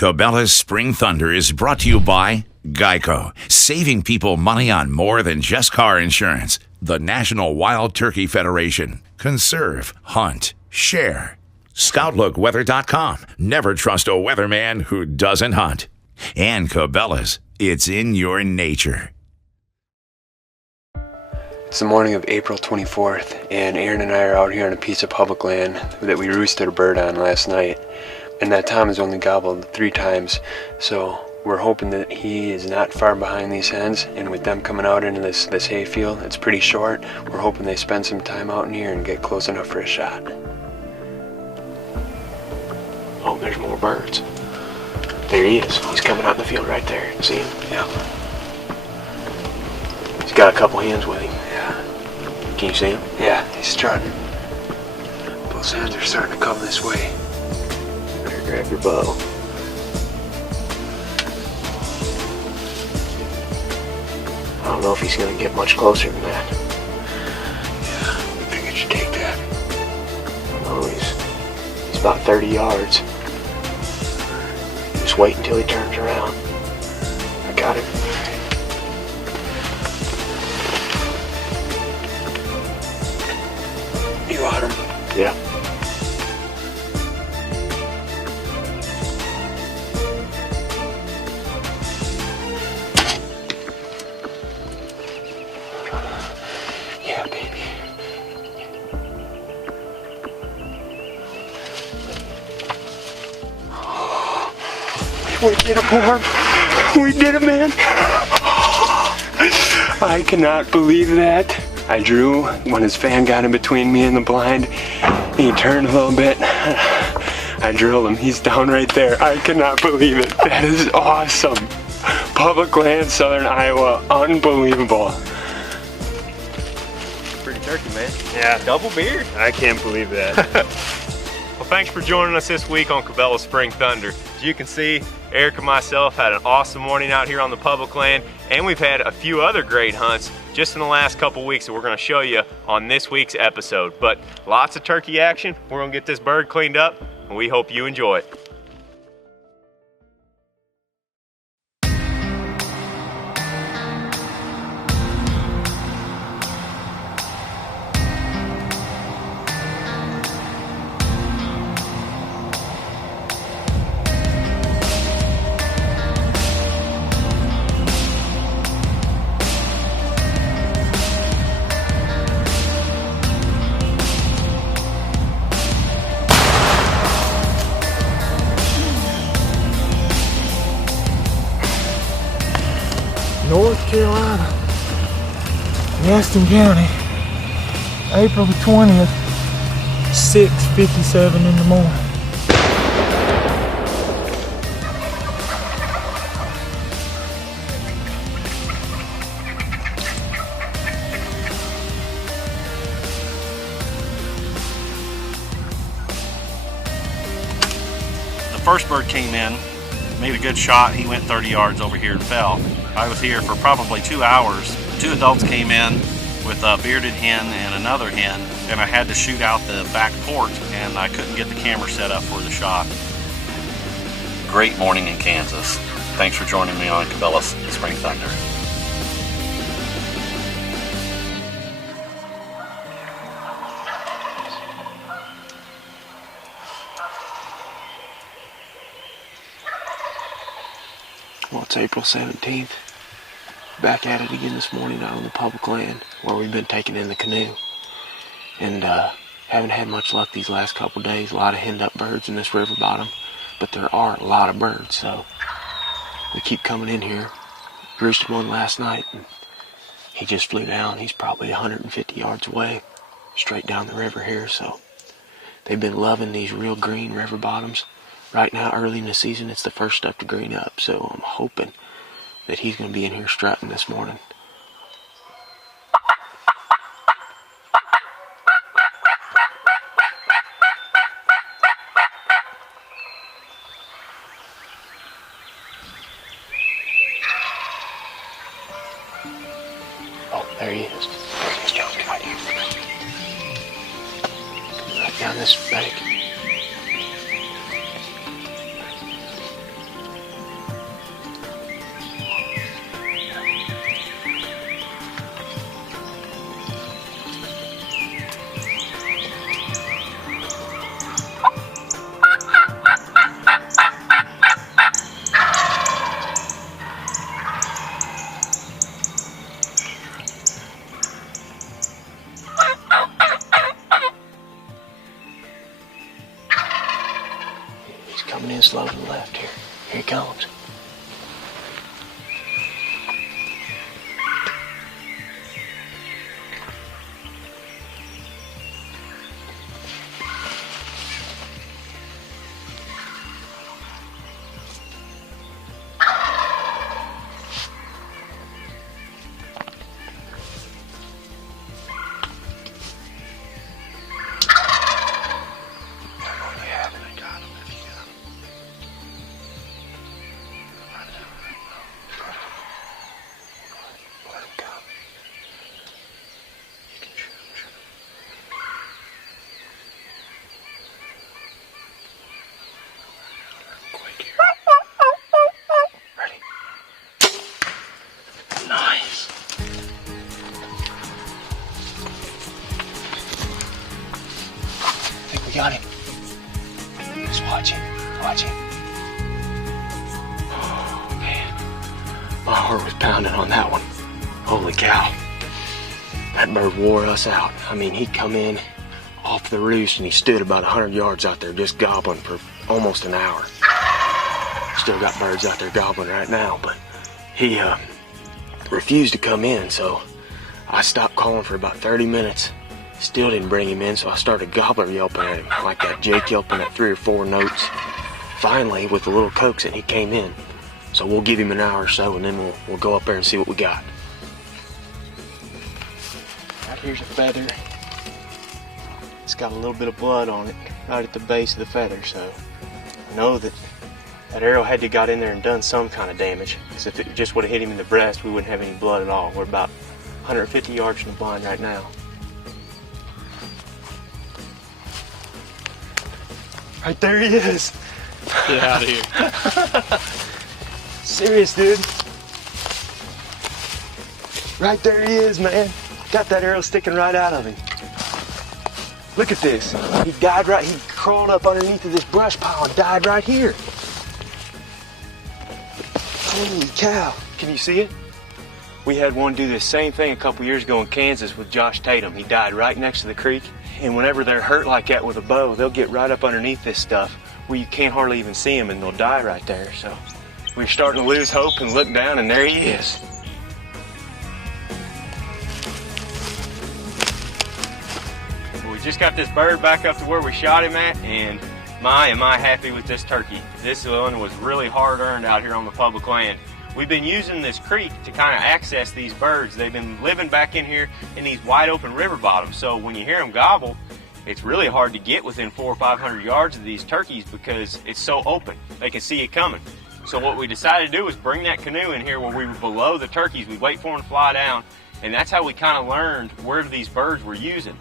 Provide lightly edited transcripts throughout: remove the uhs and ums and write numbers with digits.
Cabela's Spring Thunder is brought to you by Geico, saving people money on more than just car insurance. The National Wild Turkey Federation. Conserve, hunt, share. ScoutLookWeather.com. Never trust a weatherman who doesn't hunt. And Cabela's, it's in your nature. It's the morning of April 24th, and Aaron and I are out here on a piece of public land that we roosted a bird on last night. And that Tom has only gobbled 3 times, so we're hoping that he is not far behind these hens, and with them coming out into this hay field, it's pretty short. We're hoping they spend some time out in here and get close enough for a shot. Oh, there's more birds. There he is. He's coming out in the field right there. See him? Yeah. He's got a couple hens with him. Yeah. Can you see him? Yeah, he's strutting. Both hens are starting to come this way. Better grab your bow. I don't know if he's going to get much closer than that. Yeah, I think I should take that. Oh, he's about 30 yards. Just wait until he turns around. I got him. You got him? Yeah. Yeah, baby. We did it, Norm. We did it, man. I cannot believe that. I drew when his fan got in between me and the blind. He turned a little bit. I drilled him. He's down right there. I cannot believe it. That is awesome. Public land, southern Iowa. Unbelievable. Pretty turkey, man. Yeah. Double beard. I can't believe that. Well, thanks for joining us this week on Cabela's Spring Thunder. As you can see, Eric and myself had an awesome morning out here on the public land, and we've had a few other great hunts just in the last couple weeks that we're going to show you on this week's episode. But lots of turkey action. We're going to get this bird cleaned up, and we hope you enjoy it. North Carolina, Gaston County, April the 20th, 6:57 in the morning. The first bird came in, made a good shot. He went 30 yards over here and fell. I was here for probably 2 hours. 2 adults came in with a bearded hen and another hen, and I had to shoot out the back port, and I couldn't get the camera set up for the shot. Great morning in Kansas. Thanks for joining me on Cabela's Spring Thunder. Well, it's April 17th. Back at it again this morning out on the public land where we've been taking in the canoe. And haven't had much luck these last couple days. A lot of henned up birds in this river bottom. But there are a lot of birds, so we keep coming in here. Roosted one last night, and he just flew down. He's probably 150 yards away, straight down the river here. So they've been loving these real green river bottoms. Right now, early in the season, it's the first stuff to green up, so I'm hoping that he's going to be in here strutting this morning. Oh, there he is. He's jumping right here. Right down this bank. coming in slow to the left here. Here he comes. We got him. Just watch him. Watch him. Oh, man. My heart was pounding on that one. Holy cow. That bird wore us out. I mean, he'd come in off the roost and he stood about 100 yards out there just gobbling for almost an hour. Still got birds out there gobbling right now, but he refused to come in, so I stopped calling for about 30 minutes. Still didn't bring him in, so I started gobbler yelping at him, like that Jake yelping at 3 or 4 notes. Finally, with a little coaxing, he came in. So we'll give him an hour or so, and then we'll go up there and see what we got. Right here's a feather. It's got a little bit of blood on it, right at the base of the feather, so I know that arrow had to got in there and done some kind of damage, because if it just would have hit him in the breast, we wouldn't have any blood at all. We're about 150 yards from the blind right now. Right there he is. Get out of here. Serious, dude. Right there he is, man. Got that arrow sticking right out of him. Look at this. He died right, he crawled up underneath of this brush pile and died right here. Holy cow. Can you see it? We had one do this same thing a couple years ago in Kansas with Josh Tatum. He died right next to the creek. And whenever they're hurt like that with a bow, they'll get right up underneath this stuff where you can't hardly even see them, and they'll die right there. So we're starting to lose hope and look down, and there he is. We just got this bird back up to where we shot him at, and am I happy with this turkey. This one was really hard earned out here on the public land. We've been using this creek to kind of access these birds. They've been living back in here in these wide open river bottoms. So when you hear them gobble, it's really hard to get within 400 or 500 yards of these turkeys because it's so open. They can see it coming. So what we decided to do was bring that canoe in here where we were below the turkeys. We'd wait for them to fly down, and that's how we kind of learned where these birds were using.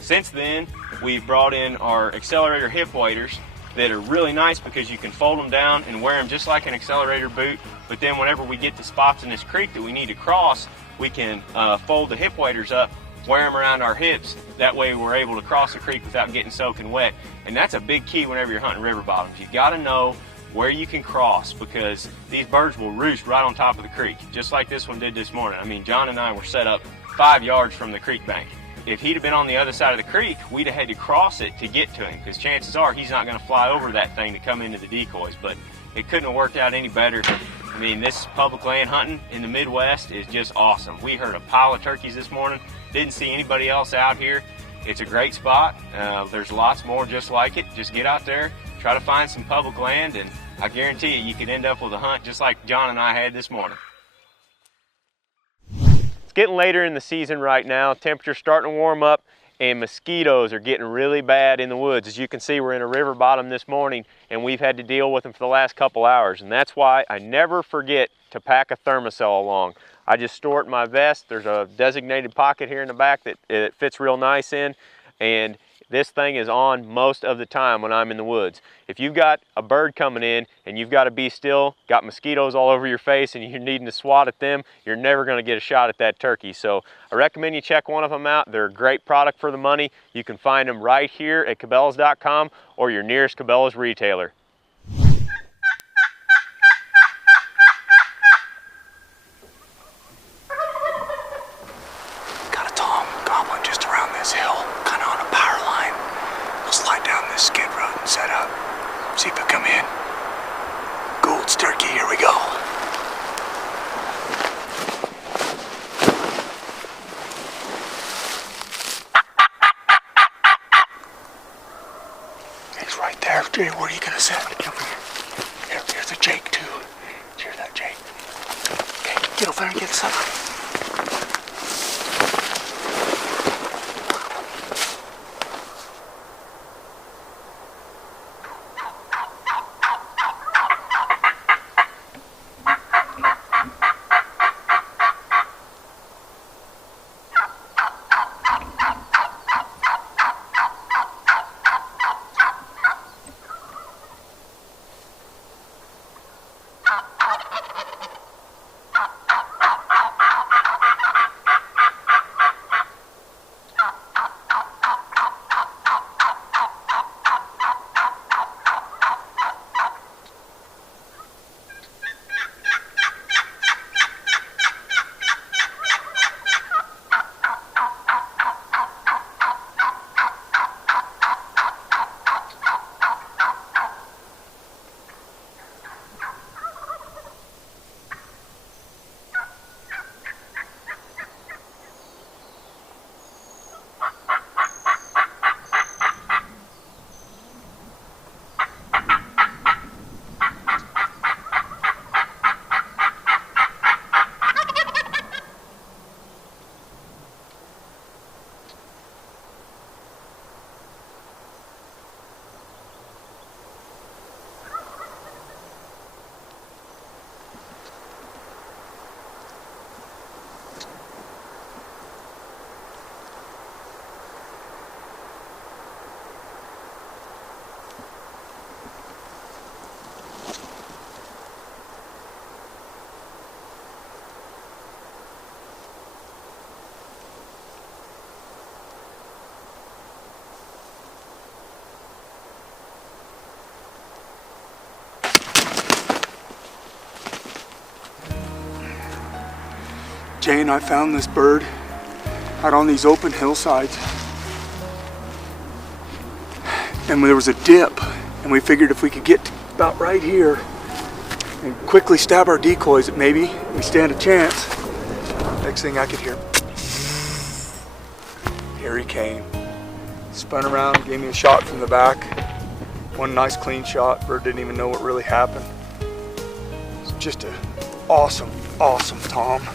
Since then, we've brought in our accelerator hip waders that are really nice because you can fold them down and wear them just like an accelerator boot. But then whenever we get to spots in this creek that we need to cross, we can fold the hip waders up, wear them around our hips. That way we're able to cross the creek without getting soaking wet. And that's a big key whenever you're hunting river bottoms. You gotta know where you can cross because these birds will roost right on top of the creek, just like this one did this morning. I mean, John and I were set up 5 yards from the creek bank. If he'd have been on the other side of the creek, we'd have had to cross it to get to him because chances are he's not going to fly over that thing to come into the decoys. But it couldn't have worked out any better. I mean, this public land hunting in the Midwest is just awesome. We heard a pile of turkeys this morning. Didn't see anybody else out here. It's a great spot. There's lots more just like it. Just get out there, try to find some public land, and I guarantee you could end up with a hunt just like John and I had this morning. Getting later in the season right now, temperature's starting to warm up and mosquitoes are getting really bad in the woods. As you can see, we're in a river bottom this morning and we've had to deal with them for the last couple hours, and that's why I never forget to pack a thermocell along. I just store it in my vest. There's a designated pocket here in the back that it fits real nice in, and this thing is on most of the time when I'm in the woods. If you've got a bird coming in and you've got to be still, got mosquitoes all over your face and you're needing to swat at them, you're never going to get a shot at that turkey. So I recommend you check one of them out. They're a great product for the money. You can find them right here at Cabela's.com or your nearest Cabela's retailer. Got a tom gobbling just around this hill, kind of on a power line. We'll slide down this skid road and set up. See if he'll come in. Jay, where are you gonna sit? Get over here. Here's a Jake too. Here's that Jake. Okay, get over there and get some. Jay and I found this bird out on these open hillsides. And there was a dip, and we figured if we could get to about right here and quickly stab our decoys, that maybe we stand a chance. Next thing I could hear, here he came. Spun around, gave me a shot from the back. One nice clean shot. Bird didn't even know what really happened. It's just an awesome, awesome tom.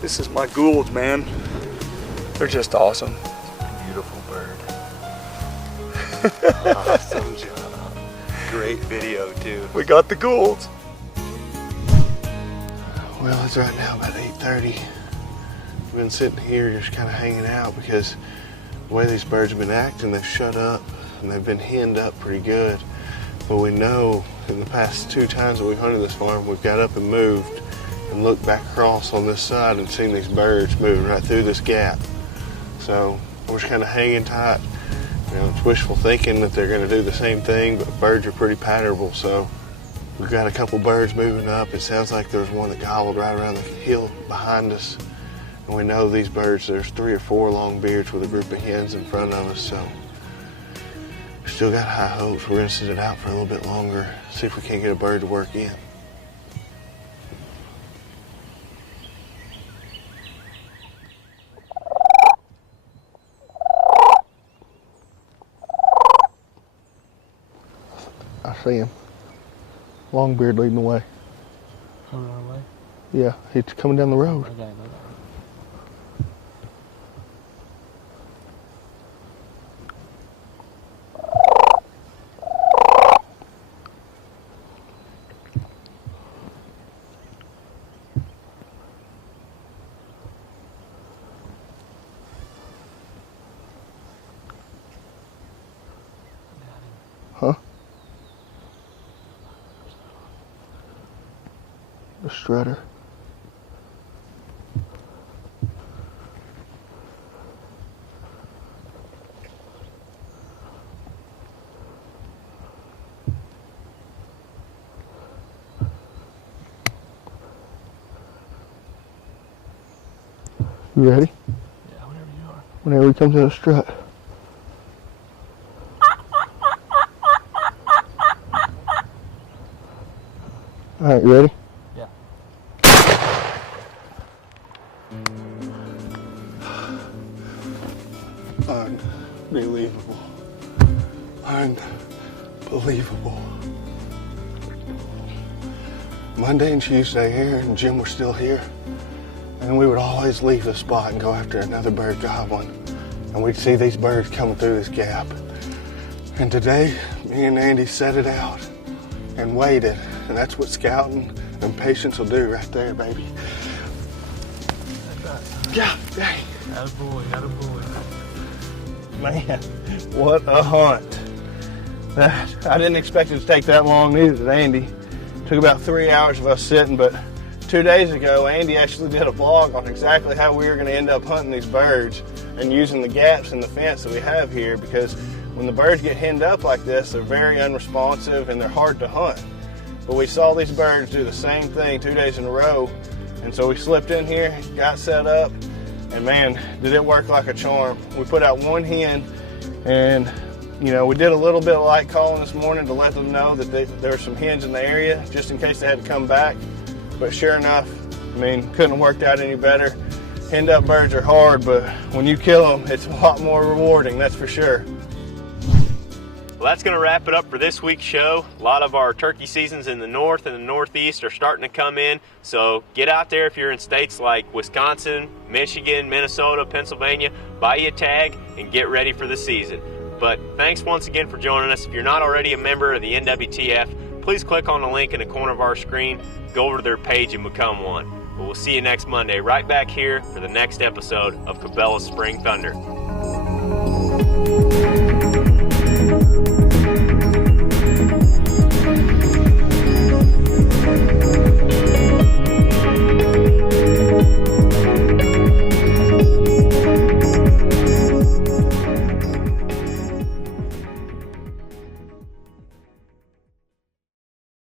This is my Goulds, man. They're just awesome. Beautiful bird. Awesome job. Great video too. We got the Goulds. Well, it's right now about 8:30. I've been sitting here just kind of hanging out because the way these birds have been acting, they've shut up and they've been henned up pretty good. But we know in the past 2 times that we've hunted this farm, we've got up and moved and looked back across on this side and seen these birds moving right through this gap. So we're just kind of hanging tight. You know, it's wishful thinking that they're going to do the same thing, but birds are pretty patterable. So we've got a couple birds moving up. It sounds like there's one that gobbled right around the hill behind us. And we know these birds, there's 3 or 4 long beards with a group of hens in front of us. So we still got high hopes. We're going to sit it out for a little bit longer, see if we can't get a bird to work in. I see him. Longbeard leading the way. Coming our way? Yeah, he's coming down the road. Okay. Huh? The strutter. You ready? Yeah, whenever you are. Whenever he comes in a strut. All right, you ready? Yeah. Unbelievable. unbelievable. Monday and Tuesday, Aaron and Jim were still here, and we would always leave the spot and go after another bird gobbling, and we'd see these birds coming through this gap. And today, me and Andy set it out and waited, and that's what scouting and patience will do right there, baby. God dang. Attaboy, attaboy. Man, what a hunt. I didn't expect it to take that long, neither did Andy. It took about 3 hours of us sitting, but 2 days ago, Andy actually did a vlog on exactly how we were going to end up hunting these birds and using the gaps in the fence that we have here, because when the birds get henned up like this, they're very unresponsive and they're hard to hunt. But we saw these birds do the same thing 2 days in a row, and so we slipped in here, got set up, and man, did it work like a charm. We put out one hen, and you know, we did a little bit of light calling this morning to let them know that there were some hens in the area, just in case they had to come back. But sure enough, I mean, couldn't have worked out any better. Henned up birds are hard, but when you kill them, it's a lot more rewarding, that's for sure. Well, that's going to wrap it up for this week's show. A lot of our turkey seasons in the north and the northeast are starting to come in, so get out there if you're in states like Wisconsin, Michigan, Minnesota, Pennsylvania, buy you a tag and get ready for the season. But thanks once again for joining us. If you're not already a member of the NWTF, please click on the link in the corner of our screen, go over to their page and become one. But we'll see you next Monday right back here for the next episode of Cabela's Spring Thunder.